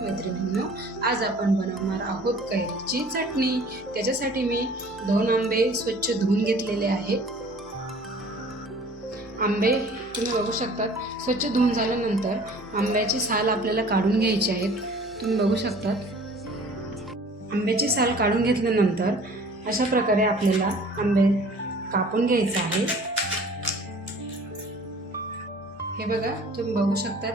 मैत्रिणींनो, आज आपण बनवणार आहोत कैरीची चटणी। त्याच्यासाठी मी 2 आंबे स्वच्छ धुवून घेतलेले आहेत। आंबे तुम्ही बघू शकता, स्वच्छ धुवून झाल्यानंतर आंब्याची साल आपल्याला काढून घ्यायची आहे। तुम्ही बघू शकता, आंब्याची साल काढून घेतल्यानंतर अशा प्रकारे आपल्याला आंबे कापून घ्यायचे आहे। हे बघा, तुम्ही बघू शकता,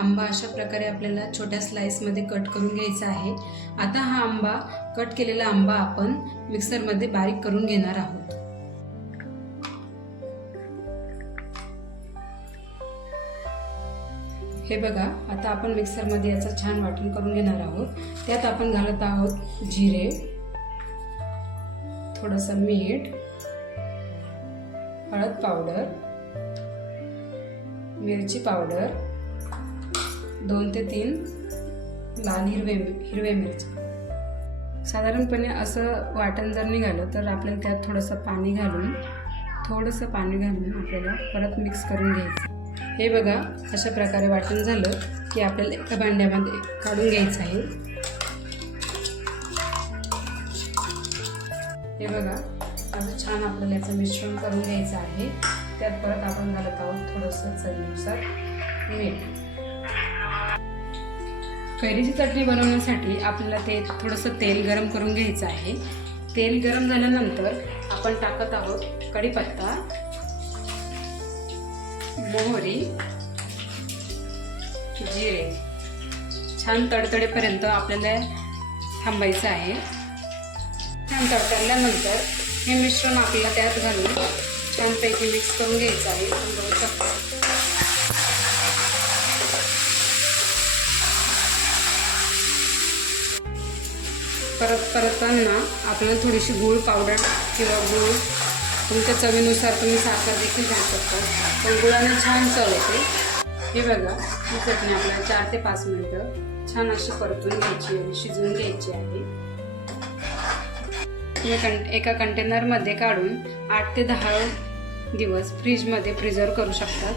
आंबा अशा प्रकारे आपल्याला छोट्या स्लाइसमध्ये कट करून घ्यायचा आहे। आता हा आंबा, कट केलेला आंबा आपण मिक्सरमध्ये बारीक करून घेणार आहोत। हे बघा, आता आपण मिक्सरमध्ये याचं छान वाटण करून घेणार आहोत। त्यात आपण घालत आहोत जिरे, थोडंसं मीठ, हळद पावडर, मिरची पावडर, 2 ते 3 लाल हिरवे मिरची। साधारणपणे असं वाटण जर निघालं तर आपल्याला त्यात थोडंसं पाणी घालून आपल्याला परत मिक्स करून घ्यायचं। हे बघा, अशा प्रकारे वाटण झालं की आपल्याला एका भांड्यामध्ये काढून घ्यायचं आहे। हे बघा, असं छान आपल्याला याचं मिश्रण करून घ्यायचं आहे। त्यात परत आपण घालत आहोत थोडंसं चवीनुसार मीठ। कैरीची चटणी बनवण्यासाठी आपल्याला थोडंसं तेल गरम करून घ्यायचं आहे। तेल गरम झाल्यानंतर आपण टाकत आहोत कढीपत्ता, मोहरी, जिरे। छान तडतडेपर्यंत आपल्याला थांबायचं आहे। छान तडतडल्यानंतर हे मिश्रण आपल्याला त्यात घालून छानपैकी मिक्स करून घ्यायचं आहे। बघू शकता, परतताना आपल्याला थोडीशी गूळ पावडर किंवा गूळ, तुमच्या चवीनुसार तुम्ही साखर देखील घालू शकता, पण गुळाने छान चव येते। हे बघा, ही चटणी आपल्याला 4 ते 5 मिनिटं छान अशी परतून घ्यायची आहे, शिजवून घ्यायची आहे। तुम्ही एका कंटेनरमध्ये काढून 8 ते 10 दिवस फ्रीजमध्ये प्रिझर्व करू शकतात।